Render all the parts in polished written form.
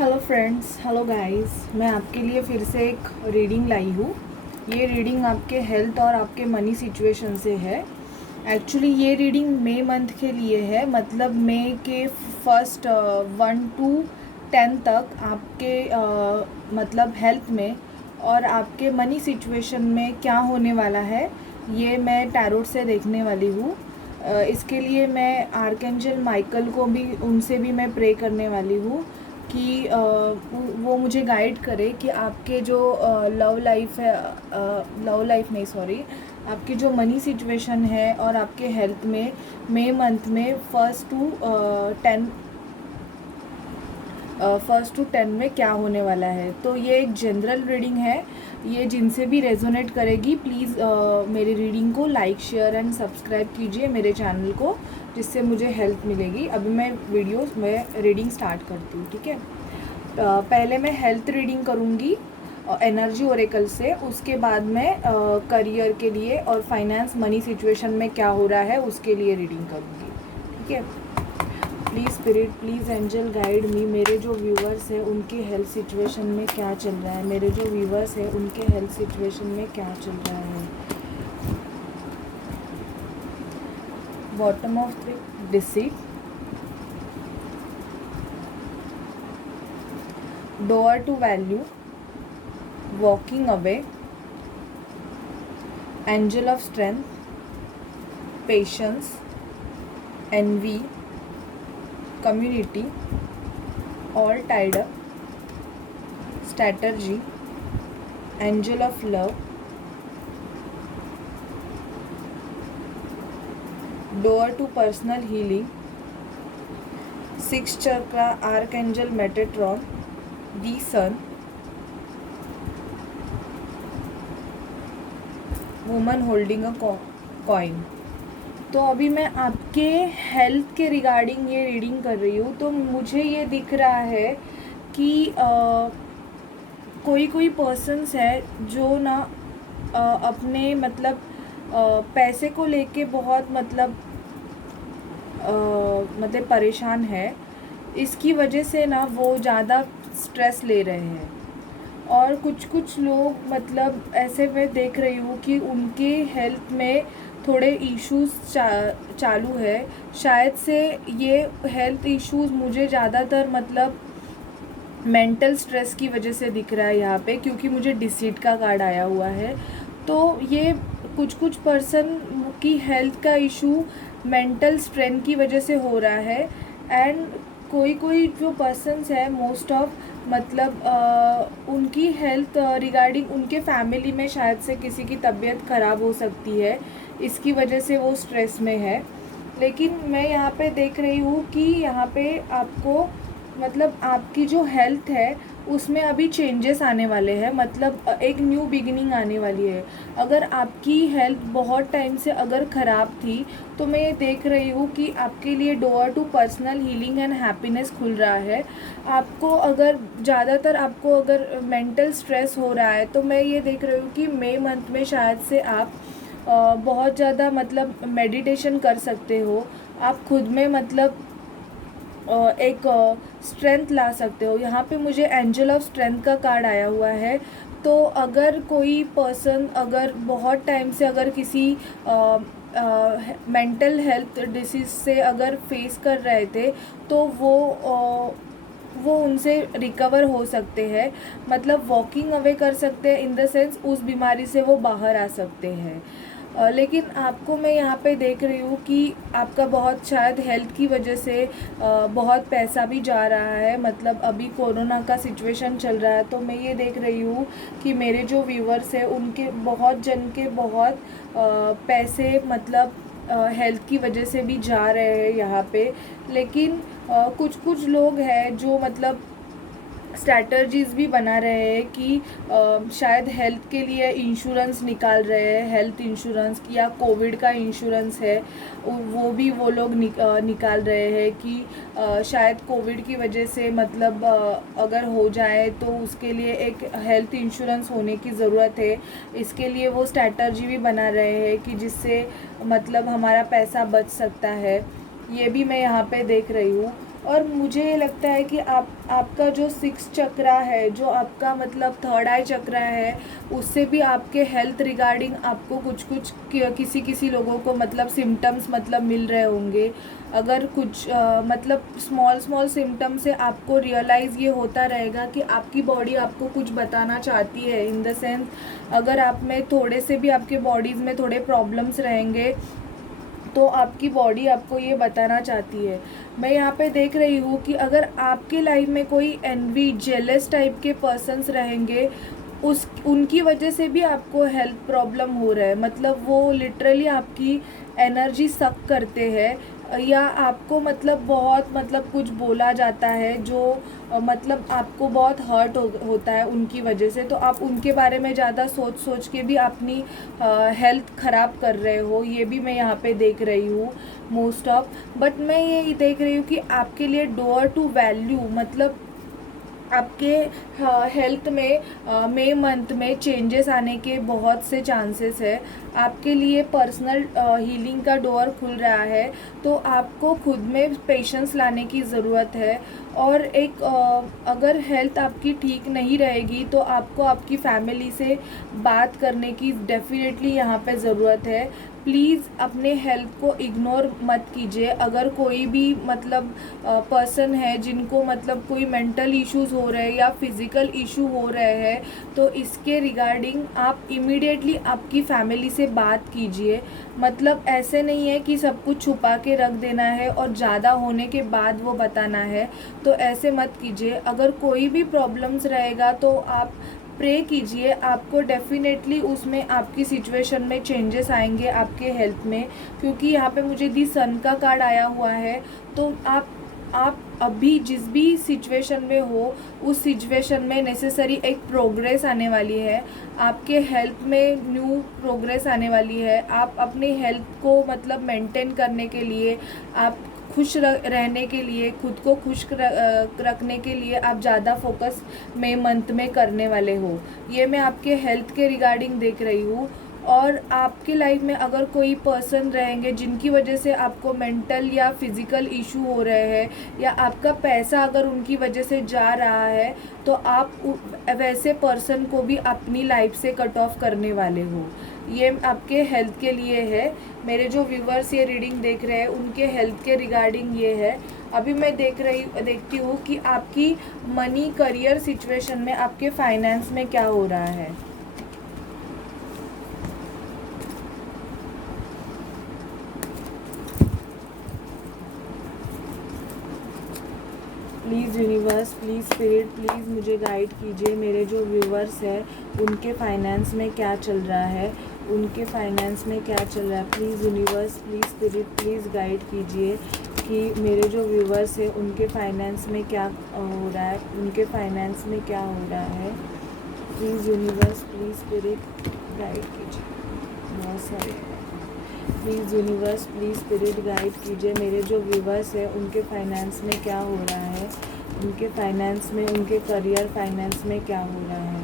Hello friends, hello guys. मैं आपके लिए फिर से एक रीडिंग लाई हूँ। ये रीडिंग आपके हेल्थ और आपके मनी सिचुएशन से है। एक्चुअली ये रीडिंग मई मंथ के लिए है, मतलब मई के फर्स्ट 1 to 10 तक आपके मतलब हेल्थ में और आपके मनी सिचुएशन में क्या होने वाला है, ये मैं टैरोट से देखने वाली हूँ। इसके लिए मैं आर्कएंजल माइकल को भी, उनसे भी मैं प्रे करने वाली हूँ कि वो मुझे गाइड करे कि आपके जो लव लाइफ है, लव लाइफ नहीं सॉरी, आपकी जो मनी सिचुएशन है और आपके हेल्थ में मई मंथ में फर्स्ट टू 10 में क्या होने वाला है। तो ये एक जनरल रीडिंग है, ये जिनसे भी रेजोनेट करेगी प्लीज़ मेरी रीडिंग को लाइक शेयर एंड सब्सक्राइब कीजिए मेरे चैनल को, जिससे मुझे हेल्प मिलेगी। अभी मैं रीडिंग स्टार्ट करती हूँ, ठीक है। पहले मैं हेल्थ रीडिंग करूँगी एनर्जी ओरेकल से, उसके बाद मैं करियर के लिए और फाइनेंस मनी सिचुएशन में क्या हो रहा है उसके लिए रीडिंग करूँगी, ठीक है। Please spirit, please angel guide me. मेरे जो व्यूवर्स हैं उनके हेल्थ सिचुएशन में क्या चल रहा है, मेरे जो व्यूवर्स हैं उनके हेल्थ सिचुएशन में क्या चल रहा है। Bottom of the deceit, door to value, walking away, angel of strength, patience, envy, community, all tied up, strategy, angel of love, door to personal healing, 6th chakra, archangel Metatron, the sun, woman holding a coin. तो अभी मैं आपके health के regarding ये reading कर रही हूँ, तो मुझे ये दिख रहा है कि कोई कोई पर्सन्स है जो ना अपने मतलब पैसे को लेके बहुत मतलब परेशान है। इसकी वजह से ना वो ज़्यादा स्ट्रेस ले रहे हैं, और कुछ कुछ लोग मतलब ऐसे मैं देख रही हूँ कि उनके हेल्थ में थोड़े इश्यूज़ चालू है। शायद से ये हेल्थ इश्यूज़ मुझे ज़्यादातर मतलब मेंटल स्ट्रेस की वजह से दिख रहा है यहाँ पे, क्योंकि मुझे डिसीट का कार्ड आया हुआ है। तो ये कुछ कुछ पर्सन की हेल्थ का इशू मेंटल स्ट्रेन की वजह से हो रहा है। एंड कोई कोई जो पर्सन्स है मोस्ट ऑफ मतलब उनकी हेल्थ रिगार्डिंग उनके फैमिली में शायद से किसी की तबीयत ख़राब हो सकती है, इसकी वजह से वो स्ट्रेस में है। लेकिन मैं यहाँ पे देख रही हूँ कि यहाँ पे आपको मतलब आपकी जो हेल्थ है उसमें अभी चेंजेस आने वाले हैं, मतलब एक न्यू बिगिनिंग आने वाली है। अगर आपकी हेल्थ बहुत टाइम से अगर ख़राब थी, तो मैं ये देख रही हूँ कि आपके लिए door to personal healing and happiness खुल रहा है। आपको अगर ज़्यादातर आपको अगर मेंटल स्ट्रेस हो रहा है, तो मैं ये देख रही हूँ कि मई मंथ में शायद से आप बहुत ज़्यादा मतलब मेडिटेशन कर सकते हो। आप खुद में मतलब एक स्ट्रेंथ ला सकते हो। यहाँ पे मुझे एंजल ऑफ स्ट्रेंथ का कार्ड आया हुआ है। तो अगर कोई पर्सन अगर बहुत टाइम से अगर किसी मेंटल हेल्थ डिसीज़ से अगर फेस कर रहे थे, तो वो उनसे रिकवर हो सकते हैं, मतलब वॉकिंग अवे कर सकते हैं, इन द सेंस उस बीमारी से वो बाहर आ सकते हैं। लेकिन आपको मैं यहाँ पे देख रही हूँ कि आपका बहुत शायद हेल्थ की वजह से बहुत पैसा भी जा रहा है, मतलब अभी कोरोना का सिचुएशन चल रहा है। तो मैं ये देख रही हूँ कि मेरे जो व्यूवर्स हैं उनके बहुत जन के बहुत पैसे मतलब हेल्थ की वजह से भी जा रहे हैं यहाँ पे। लेकिन कुछ कुछ लोग हैं जो मतलब स्ट्रैटर्जीज़ भी बना रहे हैं कि शायद हेल्थ के लिए इंश्योरेंस निकाल रहे हैं, हेल्थ इंश्योरेंस या कोविड का इंश्योरेंस है वो भी वो लोग निकाल रहे हैं कि शायद कोविड की वजह से मतलब अगर हो जाए तो उसके लिए एक हेल्थ इंश्योरेंस होने की ज़रूरत है। इसके लिए वो स्ट्रैटर्जी भी बना रहे हैं कि जिससे मतलब हमारा पैसा बच सकता है। ये भी मैं यहाँ पे देख रही हूँ। और मुझे ये लगता है कि आपका जो 6 चक्रा है, जो आपका मतलब थर्ड आई चक्रा है, उससे भी आपके हेल्थ रिगार्डिंग आपको कुछ कुछ किसी किसी लोगों को मतलब सिम्टम्स मतलब मिल रहे होंगे। अगर कुछ मतलब स्मॉल सिम्टम से आपको रियलाइज़ ये होता रहेगा कि आपकी बॉडी आपको कुछ बताना चाहती है। इन द सेंस, अगर आप में थोड़े से भी आपके बॉडीज़ में थोड़े प्रॉब्लम्स रहेंगे तो आपकी बॉडी आपको ये बताना चाहती है। मैं यहाँ पे देख रही हूँ कि अगर आपके लाइफ में कोई एनवी जेलस टाइप के पर्सन्स रहेंगे, उनकी वजह से भी आपको हेल्थ प्रॉब्लम हो रहा है। मतलब वो लिटरली आपकी एनर्जी सक करते हैं, या आपको मतलब बहुत मतलब कुछ बोला जाता है जो मतलब आपको बहुत हर्ट होता है उनकी वजह से। तो आप उनके बारे में ज़्यादा सोच के भी अपनी हेल्थ ख़राब कर रहे हो, ये भी मैं यहाँ पे देख रही हूँ मोस्ट ऑफ। बट मैं ये देख रही हूँ कि आपके लिए डोर टू वैल्यू मतलब आपके हेल्थ में मई मंथ में चेंजेस आने के बहुत से चांसेस है। आपके लिए पर्सनल हीलिंग का डोर खुल रहा है। तो आपको खुद में पेशेंस लाने की ज़रूरत है। और एक अगर हेल्थ आपकी ठीक नहीं रहेगी तो आपको आपकी फैमिली से बात करने की डेफिनेटली यहाँ पे ज़रूरत है। प्लीज़ अपने हेल्थ को इग्नोर मत कीजिए। अगर कोई भी मतलब पर्सन है जिनको मतलब कोई मेंटल इश्यूज़ हो रहे हैं या फिज़िकल इशू हो रहे हैं, तो इसके रिगार्डिंग आप इमीडिएटली आपकी फैमिली से बात कीजिए। मतलब ऐसे नहीं है कि सब कुछ छुपा के रख देना है और ज़्यादा होने के बाद वो बताना है, तो ऐसे मत कीजिए। अगर कोई भी प्रॉब्लम्स रहेगा तो आप प्रे कीजिए, आपको डेफिनेटली उसमें आपकी सिचुएशन में चेंजेस आएंगे आपके हेल्थ में। क्योंकि यहाँ पे मुझे दी सन का कार्ड आया हुआ है। तो आप अभी जिस भी सिचुएशन में हो, उस सिचुएशन में नेसेसरी एक प्रोग्रेस आने वाली है। आपके हेल्थ में न्यू प्रोग्रेस आने वाली है। आप अपने हेल्थ को मतलब मेंटेन करने के लिए, आप खुश रहने के लिए, खुद को खुश रखने के लिए आप ज़्यादा फोकस मई मंथ में करने वाले हो। ये मैं आपके हेल्थ के रिगार्डिंग देख रही हूँ। और आपकी लाइफ में अगर कोई पर्सन रहेंगे जिनकी वजह से आपको मेंटल या फिज़िकल इशू हो रहे हैं, या आपका पैसा अगर उनकी वजह से जा रहा है, तो आप वैसे पर्सन को भी अपनी लाइफ से कट ऑफ करने वाले हो। ये आपके हेल्थ के लिए है। मेरे जो व्यूवर्स ये रीडिंग देख रहे हैं उनके हेल्थ के रिगार्डिंग ये है। अभी मैं देखती हूँ कि आपकी मनी करियर सिचुएशन में आपके फाइनेंस में क्या हो रहा है। Please universe, please spirit, please मुझे गाइड कीजिए। मेरे जो व्यूवर्स हैं उनके फाइनेंस में क्या चल रहा है, उनके फाइनेंस में क्या चल रहा है। Please universe, please spirit, please guide कीजिए कि मेरे जो व्यूवर्स हैं उनके फाइनेंस में क्या हो रहा है, उनके फाइनेंस में क्या हो रहा है। Please universe, please spirit guide कीजिए। बहुत सारे please universe, please spirit guide कीजिए। मेरे जो व्यूवर्स हैं उनके फाइनेंस में क्या हो रहा है, उनके फाइनेंस में, उनके करियर फाइनेंस में क्या हो रहा है।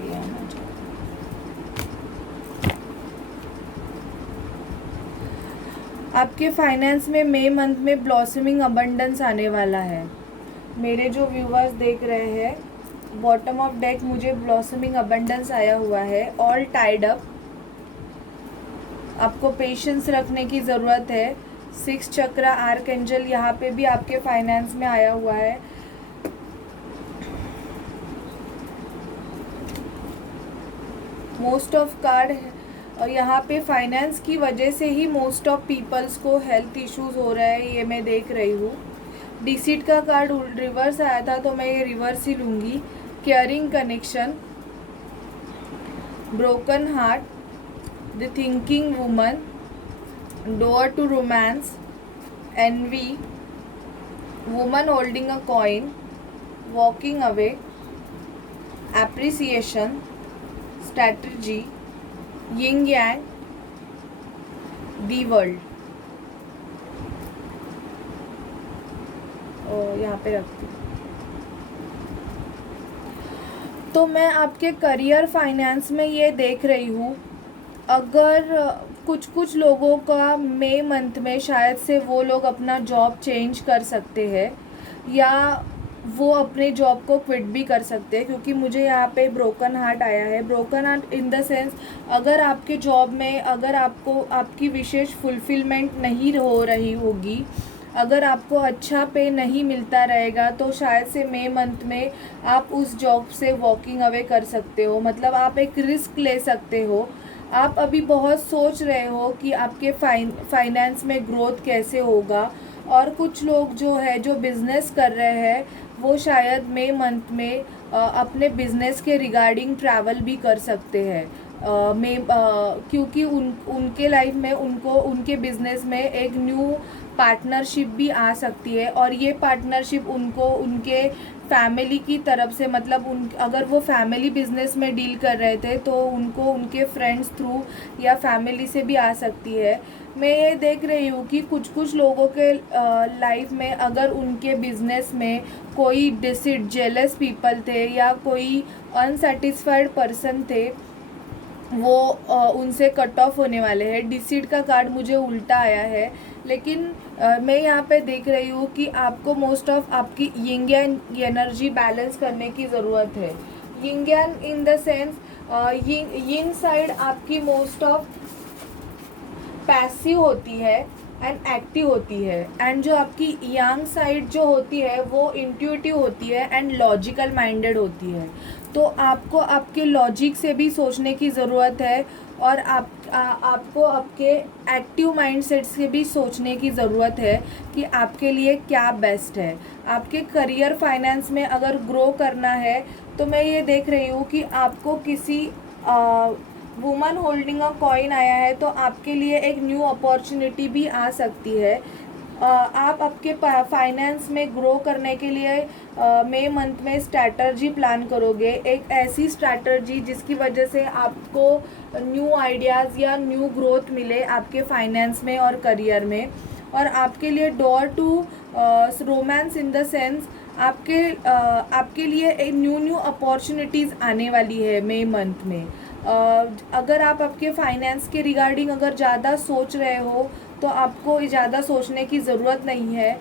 ये आना चाहिए। आपके फाइनेंस में मई मंथ में ब्लॉसमिंग अबंडेंस आने वाला है। मेरे जो व्यूवर्स देख रहे हैं, बॉटम ऑफ डेक मुझे ब्लॉसमिंग अबंडेंस आया हुआ है। ऑल टाइड अप, आपको पेशेंस रखने की ज़रूरत है। 6 चक्रा आर्कएंजल यहाँ पे भी आपके फाइनेंस में आया हुआ है। मोस्ट ऑफ कार्ड, और यहाँ पे फाइनेंस की वजह से ही मोस्ट ऑफ पीपल्स को हेल्थ इश्यूज हो रहे हैं, ये मैं देख रही हूँ। डिसीट का कार्ड रिवर्स आया था तो मैं ये रिवर्स ही लूँगी। Caring connection, broken heart, the thinking woman, door to romance, envy, woman holding a coin, walking away, appreciation, strategy, yin yang, the world। और यहाँ पे रखती हूँ। तो मैं आपके करियर फाइनेंस में ये देख रही हूँ, अगर कुछ कुछ लोगों का मई मंथ में शायद से वो लोग अपना जॉब चेंज कर सकते हैं, या वो अपने जॉब को क्विट भी कर सकते हैं, क्योंकि मुझे यहाँ पे ब्रोकन हार्ट आया है। Broken heart in the sense, अगर आपके जॉब में अगर आपको आपकी विशेष फुलफिलमेंट नहीं हो रही होगी, अगर आपको अच्छा पे नहीं मिलता रहेगा, तो शायद से मई मंथ में आप उस जॉब से वॉकिंग अवे कर सकते हो। मतलब आप एक रिस्क ले सकते हो। आप अभी बहुत सोच रहे हो कि आपके फाइनेंस में ग्रोथ कैसे होगा, और कुछ लोग जो है जो बिज़नेस कर रहे हैं वो शायद मई मंथ में अपने बिज़नेस के रिगार्डिंग ट्रैवल भी कर सकते हैं। क्योंकि उनके लाइफ में उनको उनके बिज़नेस में एक न्यू पार्टनरशिप भी आ सकती है, और ये पार्टनरशिप उनको उनके फैमिली की तरफ से, मतलब अगर वो फैमिली बिजनेस में डील कर रहे थे तो उनको उनके फ्रेंड्स थ्रू या फैमिली से भी आ सकती है। मैं ये देख रही हूँ कि कुछ कुछ लोगों के लाइफ में अगर उनके बिजनेस में कोई डिसिड जेलस पीपल थे या कोई अनसेटिस्फाइड पर्सन थे, वो उनसे कट ऑफ होने वाले हैं। डिसीड का कार्ड मुझे उल्टा आया है, लेकिन मैं यहाँ पे देख रही हूँ कि आपको मोस्ट ऑफ आपकी यिंग यांग एनर्जी बैलेंस करने की ज़रूरत है। Ying Yang in the sense, yin side आपकी मोस्ट ऑफ पैसिव होती है एंड एक्टिव होती है, एंड जो आपकी यांग साइड जो होती है वो इंट्यूटिव होती है एंड लॉजिकल माइंडेड होती है। तो आपको आपके लॉजिक से भी सोचने की ज़रूरत है, और आपको आपके एक्टिव माइंडसेट से भी सोचने की ज़रूरत है कि आपके लिए क्या बेस्ट है। आपके करियर फाइनेंस में अगर ग्रो करना है, तो मैं ये देख रही हूँ कि आपको किसी वुमन होल्डिंग अ कॉइन आया है, तो आपके लिए एक न्यू अपॉर्चुनिटी भी आ सकती है। आप आपके फाइनेंस में ग्रो करने के लिए मई मंथ में स्ट्रैटर्जी प्लान करोगे, एक ऐसी स्ट्रैटर्जी जिसकी वजह से आपको न्यू आइडियाज़ या न्यू ग्रोथ मिले आपके फाइनेंस में और करियर में। और आपके लिए door to romance in the sense, आपके लिए एक न्यू अपॉर्चुनिटीज़ आने वाली है मई मंथ में। अगर आप आपके फाइनेंस के रिगार्डिंग अगर ज़्यादा सोच रहे हो, तो आपको ज़्यादा सोचने की ज़रूरत नहीं है।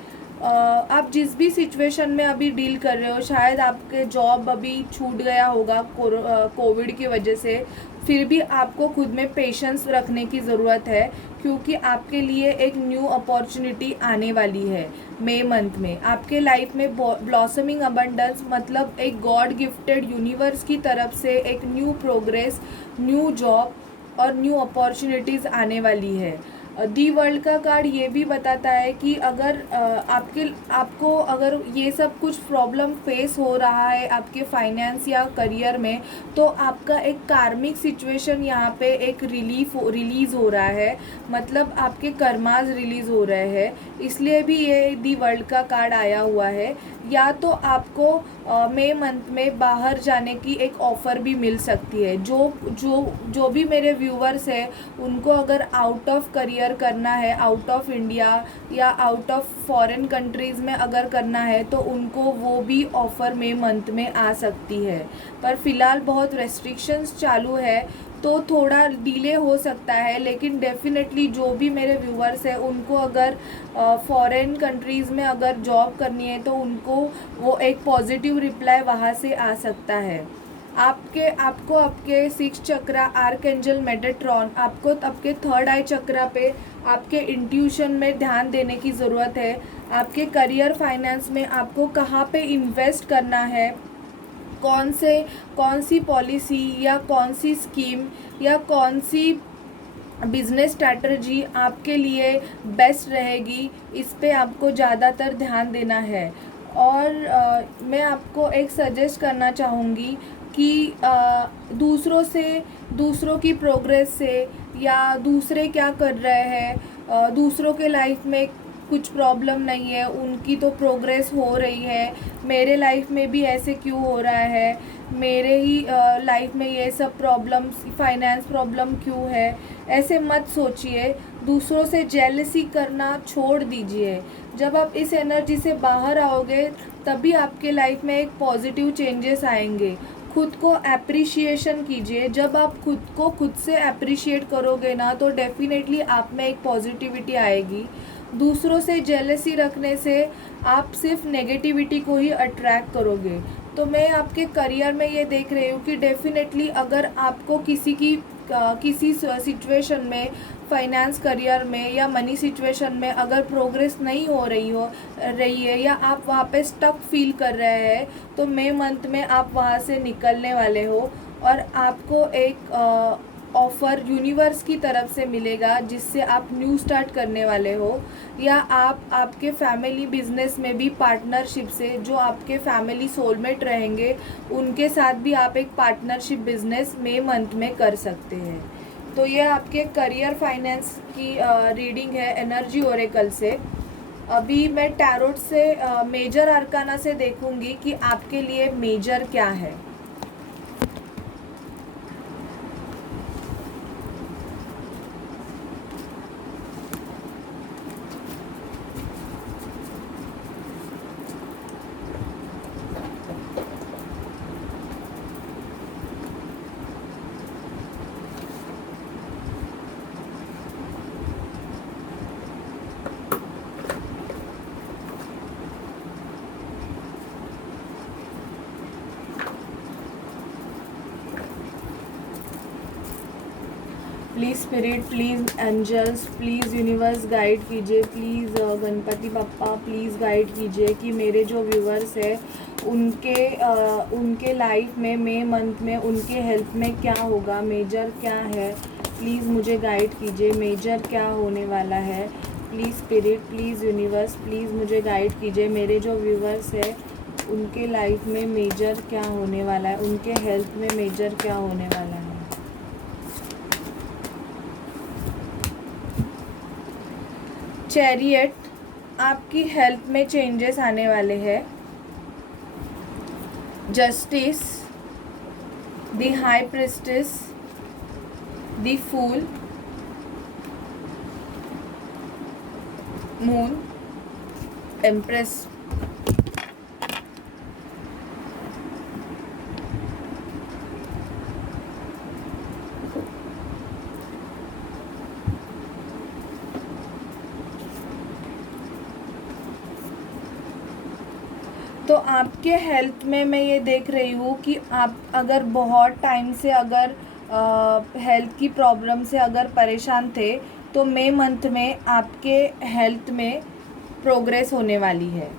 आप जिस भी सिचुएशन में अभी डील कर रहे हो, शायद आपके जॉब अभी छूट गया होगा कोविड की वजह से, फिर भी आपको खुद में पेशेंस रखने की ज़रूरत है, क्योंकि आपके लिए एक न्यू अपॉर्चुनिटी आने वाली है मई मंथ में। आपके लाइफ में ब्लॉसमिंग अबंडेंस, मतलब एक गॉड गिफ्टेड यूनिवर्स की तरफ से एक न्यू प्रोग्रेस, न्यू जॉब और न्यू अपॉर्चुनिटीज़ आने वाली है। दी वर्ल्ड का कार्ड ये भी बताता है कि अगर आपको अगर ये सब कुछ प्रॉब्लम फेस हो रहा है आपके फाइनेंस या करियर में, तो आपका एक कार्मिक सिचुएशन यहाँ पे एक रिलीज़ हो रहा है, मतलब आपके कर्माज रिलीज़ हो रहे हैं, इसलिए भी ये दी वर्ल्ड का कार्ड आया हुआ है। या तो आपको मई मंथ में बाहर जाने की एक ऑफ़र भी मिल सकती है। जो भी मेरे व्यूवर्स हैं, उनको अगर आउट ऑफ करियर करना है, आउट ऑफ इंडिया या आउट ऑफ फॉरेन कंट्रीज़ में अगर करना है, तो उनको वो भी ऑफ़र मई मंथ में आ सकती है। पर फ़िलहाल बहुत रेस्ट्रिक्शंस चालू है, तो थोड़ा डिले हो सकता है, लेकिन डेफिनेटली जो भी मेरे व्यूवर्स हैं उनको अगर फॉरेन कंट्रीज़ में अगर जॉब करनी है, तो उनको वो एक पॉजिटिव रिप्लाई वहाँ से आ सकता है। आपको आपके 6 चक्रा आर्कएंजल मेटाट्रॉन, आपको आपके 3rd आई चक्रा पे आपके इंट्यूशन में ध्यान देने की ज़रूरत है। आपके करियर फाइनेंस में आपको कहाँ पे इन्वेस्ट करना है, कौन सी पॉलिसी या कौन सी स्कीम या कौन सी बिज़नेस स्ट्रैटजी आपके लिए बेस्ट रहेगी, इस पे आपको ज़्यादातर ध्यान देना है। और मैं आपको एक सजेस्ट करना चाहूँगी कि दूसरों की प्रोग्रेस से या दूसरे क्या कर रहे हैं, दूसरों के लाइफ में कुछ प्रॉब्लम नहीं है, उनकी तो प्रोग्रेस हो रही है, मेरे लाइफ में भी ऐसे क्यों हो रहा है, मेरे ही लाइफ में ये सब प्रॉब्लम्स, फाइनेंस प्रॉब्लम क्यों है, ऐसे मत सोचिए। दूसरों से जेलसी करना छोड़ दीजिए। जब आप इस एनर्जी से बाहर आओगे, तभी आपके लाइफ में एक पॉजिटिव चेंजेस आएंगे। खुद को एप्रिशिएशन कीजिए। जब आप खुद को खुद से एप्रिशिएट करोगे ना तो डेफिनेटली आप में एक पॉजिटिविटी आएगी। दूसरों से जेलसी रखने से आप सिर्फ नेगेटिविटी को ही अट्रैक्ट करोगे। तो मैं आपके करियर में ये देख रही हूँ कि डेफिनेटली अगर आपको किसी सिचुएशन में, फाइनेंस करियर में या मनी सिचुएशन में अगर प्रोग्रेस नहीं हो रही है या आप वहाँ पे स्टक फील कर रहे हैं, तो मई मंथ में आप वहाँ से निकलने वाले हो और आपको एक ऑफ़र यूनिवर्स की तरफ से मिलेगा जिससे आप न्यू स्टार्ट करने वाले हो। या आप आपके फैमिली बिजनेस में भी पार्टनरशिप से, जो आपके फैमिली सोलमेट रहेंगे उनके साथ भी आप एक पार्टनरशिप बिजनेस मई मंथ में कर सकते हैं। तो ये आपके करियर फाइनेंस की रीडिंग है एनर्जी ओरेकल से। अभी मैं टैरोट से मेजर आर्काना से देखूंगी कि आपके लिए मेजर क्या है। Please spirit, please angels, please universe guide कीजिए, please Ganpati Bappa please guide कीजिए कि मेरे जो व्यूवर्स हैं उनके लाइफ में मई मंथ में उनके हेल्थ में क्या होगा, मेजर क्या है। प्लीज़ मुझे गाइड कीजिए मेजर क्या होने वाला है। Please spirit, please universe, please मुझे गाइड कीजिए मेरे जो व्यूवर्स हैं उनके लाइफ में मेजर क्या होने वाला है, उनके हेल्थ में मेजर क्या होने वाला है। चैरियट, आपकी हेल्थ में चेंजेस आने वाले हैं। Justice, the high priestess, the fool, moon, empress. तो आपके हेल्थ में मैं ये देख रही हूँ कि आप अगर बहुत टाइम से अगर हेल्थ की प्रॉब्लम से अगर परेशान थे तो मई मंथ में आपके हेल्थ में प्रोग्रेस होने वाली है।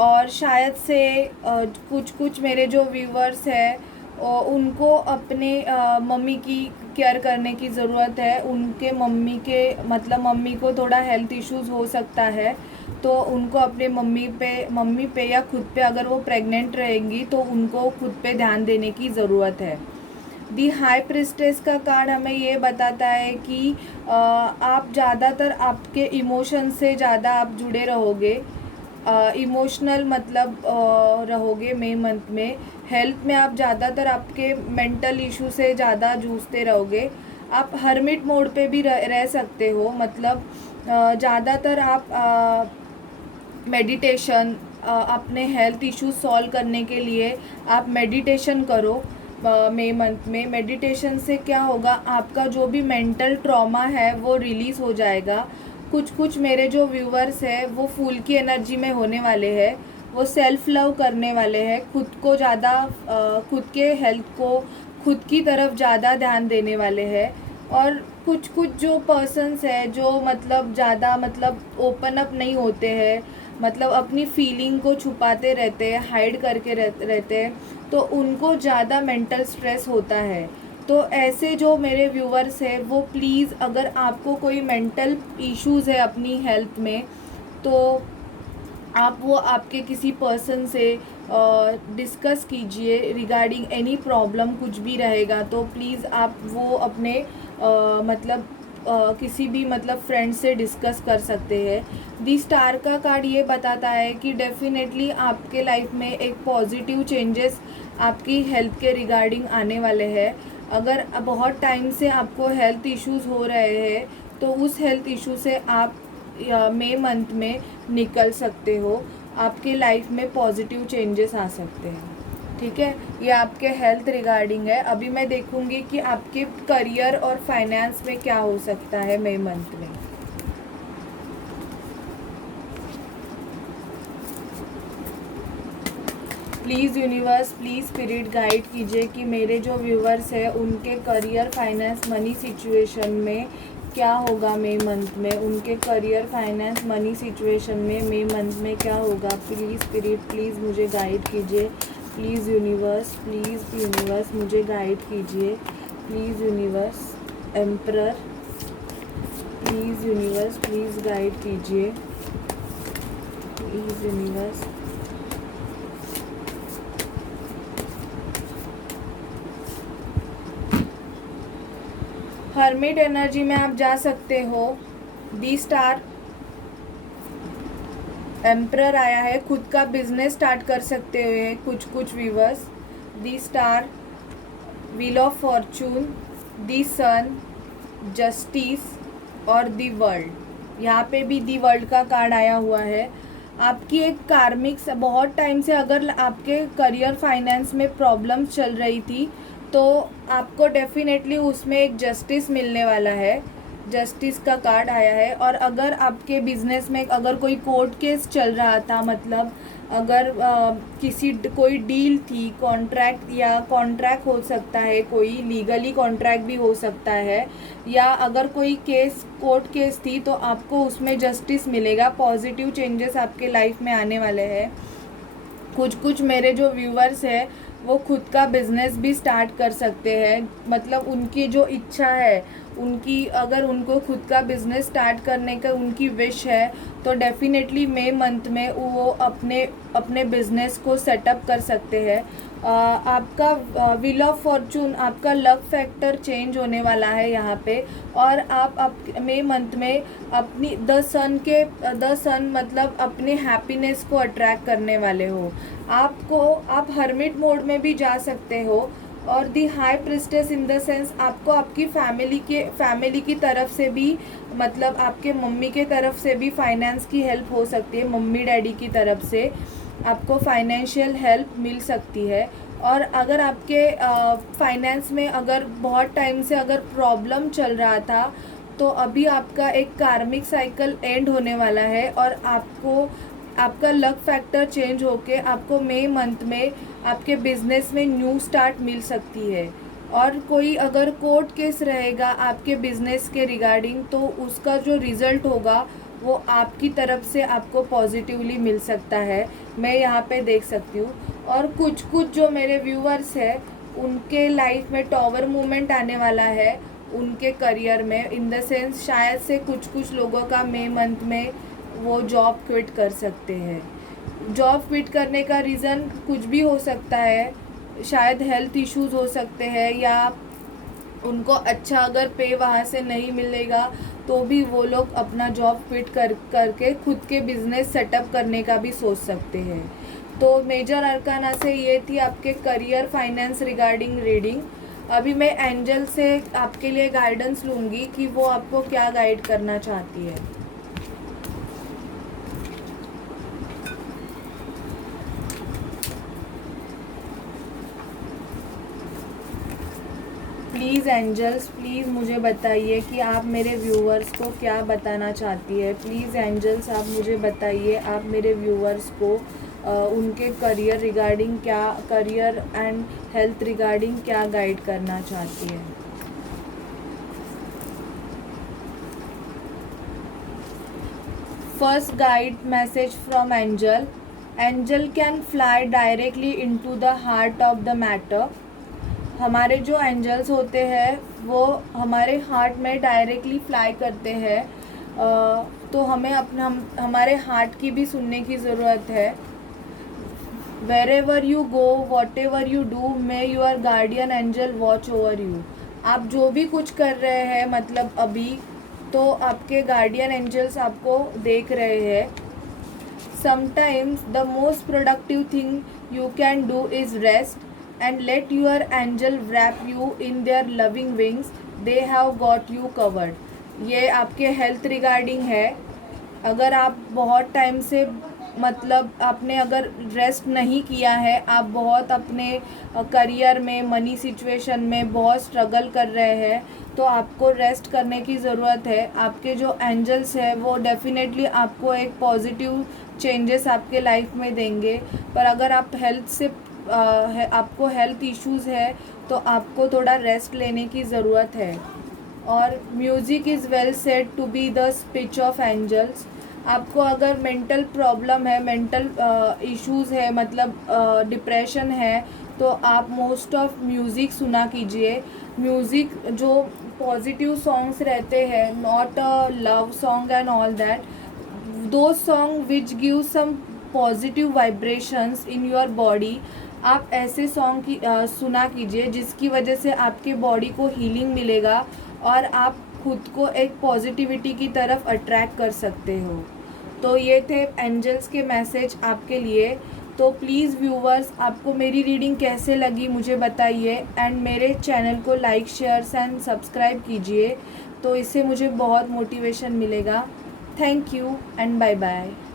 और शायद से कुछ मेरे जो व्यूवर्स हैं उनको अपने मम्मी की केयर करने की ज़रूरत है। उनके मम्मी को थोड़ा हेल्थ इश्यूज़ हो सकता है, तो उनको अपने मम्मी पे या खुद पे, अगर वो प्रेग्नेंट रहेंगी तो उनको खुद पे ध्यान देने की ज़रूरत है। दी हाई प्रिस्टेस का कार्ड हमें ये बताता है कि आप ज़्यादातर आपके इमोशन से ज़्यादा आप जुड़े रहोगे, इमोशनल रहोगे मई मंथ में। हेल्थ में आप ज़्यादातर आपके मेंटल इशू से ज़्यादा जूझते रहोगे। आप हर्मिट मोड पे भी रह सकते हो, ज़्यादातर आप मेडिटेशन, अपने हेल्थ इश्यूज सॉल्व करने के लिए आप मेडिटेशन करो। मई मंथ में मेडिटेशन से क्या होगा, आपका जो भी मेंटल ट्रॉमा है वो रिलीज़ हो जाएगा। कुछ मेरे जो व्यूवर्स हैं वो फूल की एनर्जी में होने वाले हैं, वो सेल्फ लव करने वाले हैं, खुद को ज़्यादा खुद के हेल्थ को खुद की तरफ ज़्यादा ध्यान देने वाले हैं। और कुछ जो पर्सन्स है जो ज़्यादा ओपन अप नहीं होते हैं, अपनी फीलिंग को छुपाते रहते हैं, हाइड करके रहते हैं, तो उनको ज़्यादा मेंटल स्ट्रेस होता है। तो ऐसे जो मेरे व्यूवर्स हैं वो प्लीज़, अगर आपको कोई मेंटल इश्यूज़ है अपनी हेल्थ में, तो आप वो आपके किसी पर्सन से डिस्कस कीजिए रिगार्डिंग एनी प्रॉब्लम। कुछ भी रहेगा तो प्लीज़ आप वो अपने किसी भी फ्रेंड से डिस्कस कर सकते हैं। दी स्टार का कार्ड ये बताता है कि डेफिनेटली आपके लाइफ में एक पॉजिटिव चेंजेस आपकी हेल्थ के रिगार्डिंग आने वाले हैं। अगर बहुत टाइम से आपको हेल्थ इश्यूज़ हो रहे हैं तो उस हेल्थ इशू से आप मई मंथ में निकल सकते हो, आपके लाइफ में पॉजिटिव चेंजेस आ सकते हैं। ठीक है, ये आपके हेल्थ रिगार्डिंग है। अभी मैं देखूंगी कि आपके करियर और फाइनेंस में क्या हो सकता है मई मंथ में। Please universe, please spirit guide कीजिए कि मेरे जो व्यूवर्स हैं उनके करियर, फाइनेंस, मनी सिचुएशन में क्या होगा मई मंथ में। उनके करियर, फाइनेंस, मनी सिचुएशन में मई मंथ में क्या होगा। प्लीज़ स्पिरिट, प्लीज़ मुझे गाइड कीजिए। प्लीज़ यूनिवर्स मुझे गाइड कीजिए। Please universe, emperor, please universe, please guide कीजिए। प्लीज़ यूनिवर्स, हर्मिट एनर्जी में आप जा सकते हो। दी स्टार, एम्परर आया है, खुद का बिजनेस स्टार्ट कर सकते हुए कुछ viewers. The star, wheel of fortune, the sun, justice और दी वर्ल्ड। यहाँ पे भी दी वर्ल्ड का कार्ड आया हुआ है। आपकी एक कार्मिक, बहुत टाइम से अगर आपके करियर, फाइनेंस में प्रॉब्लम्स चल रही थी तो आपको डेफिनेटली उसमें एक जस्टिस मिलने वाला है। जस्टिस का कार्ड आया है। और अगर आपके बिजनेस में अगर कोई कोर्ट केस चल रहा था, मतलब अगर कोई डील थी, कॉन्ट्रैक्ट, या कॉन्ट्रैक्ट हो सकता है, कोई लीगली कॉन्ट्रैक्ट भी हो सकता है, या अगर कोई केस, कोर्ट केस थी, तो आपको उसमें जस्टिस मिलेगा। पॉजिटिव चेंजेस आपके लाइफ में आने वाले हैं। कुछ मेरे जो व्यूवर्स हैं वो खुद का बिजनेस भी स्टार्ट कर सकते हैं। मतलब उनकी जो इच्छा है, उनकी अगर उनको खुद का बिजनेस स्टार्ट करने का उनकी विश है तो डेफिनेटली मई मंथ में वो अपने बिजनेस को सेटअप कर सकते हैं। आपका व्हील ऑफ फॉर्चून, आपका लक फैक्टर चेंज होने वाला है यहाँ पे। और आप मई मंथ में अपनी द सन मतलब अपने हैप्पीनेस को अट्रैक्ट करने वाले हो। आप हर्मिट मोड में भी जा सकते हो। और the high priestess in the sense, आपको आपकी फैमिली की तरफ से भी, मतलब आपके मम्मी के तरफ से भी फाइनेंस की हेल्प हो सकती है। मम्मी डैडी की तरफ से आपको फाइनेंशियल हेल्प मिल सकती है। और अगर आपके फाइनेंस में अगर बहुत टाइम से अगर प्रॉब्लम चल रहा था तो अभी आपका एक कार्मिक साइकिल एंड होने वाला है और आपका लक फैक्टर चेंज होके आपको मई मंथ में आपके बिजनेस में न्यू स्टार्ट मिल सकती है। और कोई अगर कोर्ट केस रहेगा आपके बिजनेस के रिगार्डिंग तो उसका जो रिज़ल्ट होगा वो आपकी तरफ से आपको पॉजिटिवली मिल सकता है, मैं यहाँ पे देख सकती हूँ। और कुछ जो मेरे व्यूअर्स हैं उनके लाइफ में टॉवर मूवमेंट आने वाला है उनके करियर में, इन द सेंस शायद से कुछ लोगों का मई मंथ में वो जॉब क्विट कर सकते हैं। जॉब क्विट करने का रीज़न कुछ भी हो सकता है, शायद हेल्थ इश्यूज हो सकते हैं, या उनको अच्छा अगर पे वहाँ से नहीं मिलेगा तो भी वो लोग अपना जॉब क्विट करके खुद के बिजनेस सेटअप करने का भी सोच सकते हैं। तो मेजर अरकाना से ये थी आपके करियर, फाइनेंस रिगार्डिंग रीडिंग। अभी मैं एंजल से आपके लिए गाइडेंस लूँगी कि वो आपको क्या गाइड करना चाहती है। प्लीज़ एंजल्स, प्लीज़ मुझे बताइए कि आप मेरे व्यूअर्स को क्या बताना चाहती है। प्लीज़ एंजल्स, आप मुझे बताइए आप मेरे व्यूअर्स को उनके करियर रिगार्डिंग क्या, करियर एंड हेल्थ रिगार्डिंग क्या गाइड करना चाहती है। First guide message from angel. Angel can fly directly into the heart of the matter. हमारे जो एंजल्स होते हैं वो हमारे हार्ट में डायरेक्टली फ्लाई करते हैं, तो हमें हमारे हार्ट की भी सुनने की ज़रूरत है। Wherever you go, what ever you do, may your guardian angel watch over you. आप जो भी कुछ कर रहे हैं मतलब अभी, तो आपके गार्डियन एंजल्स आपको देख रहे हैं। Sometimes the most productive thing you can do is rest and let your angel wrap you in their loving wings, they have got you covered। ये आपके हेल्थ रिगार्डिंग है। अगर आप बहुत टाइम से मतलब आपने अगर रेस्ट नहीं किया है, आप बहुत अपने करियर में, मनी सिचुएशन में बहुत स्ट्रगल कर रहे हैं, तो आपको रेस्ट करने की ज़रूरत है। आपके जो एंजल्स है वो डेफिनेटली आपको एक पॉजिटिव चेंजेस आपके लाइफ में देंगे। पर अगर आप आपको हेल्थ इश्यूज़ है तो आपको थोड़ा रेस्ट लेने की ज़रूरत है। और music is well said to be the speech of angels. आपको अगर मेंटल प्रॉब्लम है, मेंटल इश्यूज़ है, मतलब डिप्रेशन है, तो आप मोस्ट ऑफ म्यूज़िक सुना कीजिए। म्यूज़िक जो पॉजिटिव सॉन्ग्स रहते हैं, not a love song and all that, दो song which give some positive vibrations in your body, आप ऐसे सॉन्ग की सुना कीजिए जिसकी वजह से आपके बॉडी को हीलिंग मिलेगा और आप खुद को एक पॉजिटिविटी की तरफ अट्रैक्ट कर सकते हो। तो ये थे एंजल्स के मैसेज आपके लिए। तो प्लीज़ व्यूवर्स, आपको मेरी रीडिंग कैसे लगी मुझे बताइए, एंड मेरे चैनल को लाइक, शेयर एंड सब्सक्राइब कीजिए, तो इससे मुझे बहुत मोटिवेशन मिलेगा। Thank you and bye bye.